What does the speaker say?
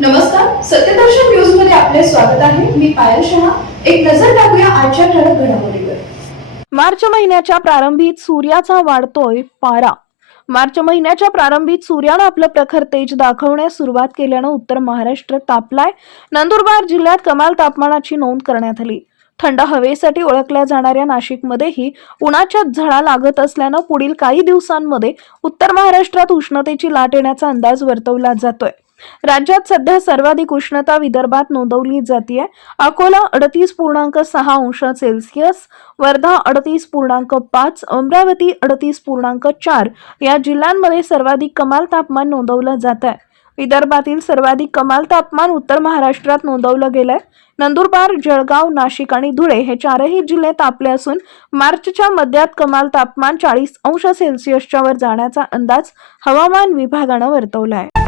नमस्कार, सत्यदर्शन न्यूज मध्ये आपले स्वागत आहे. मी पायल शहा. एक नजर टाकूया आजच्या ठळक घडामोडीवर. मार्च महिन्याच्या प्रारंभीच सूर्याचा वाढतोय पारा. मार्च महिन्याच्या प्रारंभीत सूर्यानं आपलं प्रखर तेज दाखवण्यास सुरुवात केल्यानं उत्तर महाराष्ट्र तापलाय. नंदुरबार जिल्ह्यात कमाल तापमानाची नोंद करण्यात आली. थंड हवेसाठी ओळखल्या जाणाऱ्या नाशिकमध्येही उन्हाच्या झळा लागत असल्यानं पुढील काही दिवसांमध्ये उत्तर महाराष्ट्रात उष्णतेची लाट येण्याचा अंदाज वर्तवला जातोय. राज्यात सध्या सर्वाधिक उष्णता विदर्भात नोंदवली जाते. अकोला 38.6 अंश सेल्सिअस, वर्धा 38.5, अमरावती 38.4 या जिल्ह्यांमध्ये सर्वाधिक कमाल तापमान नोंदवलं जात आहे. विदर्भातील सर्वाधिक कमाल तापमान उत्तर महाराष्ट्रात नोंदवलं गेलंय. नंदुरबार, जळगाव, नाशिक आणि धुळे हे चारही जिल्हे तापले असून मार्चच्या मध्यात कमाल तापमान 40 अंश सेल्सिअसच्या वर जाण्याचा अंदाज हवामान विभागानं वर्तवला आहे.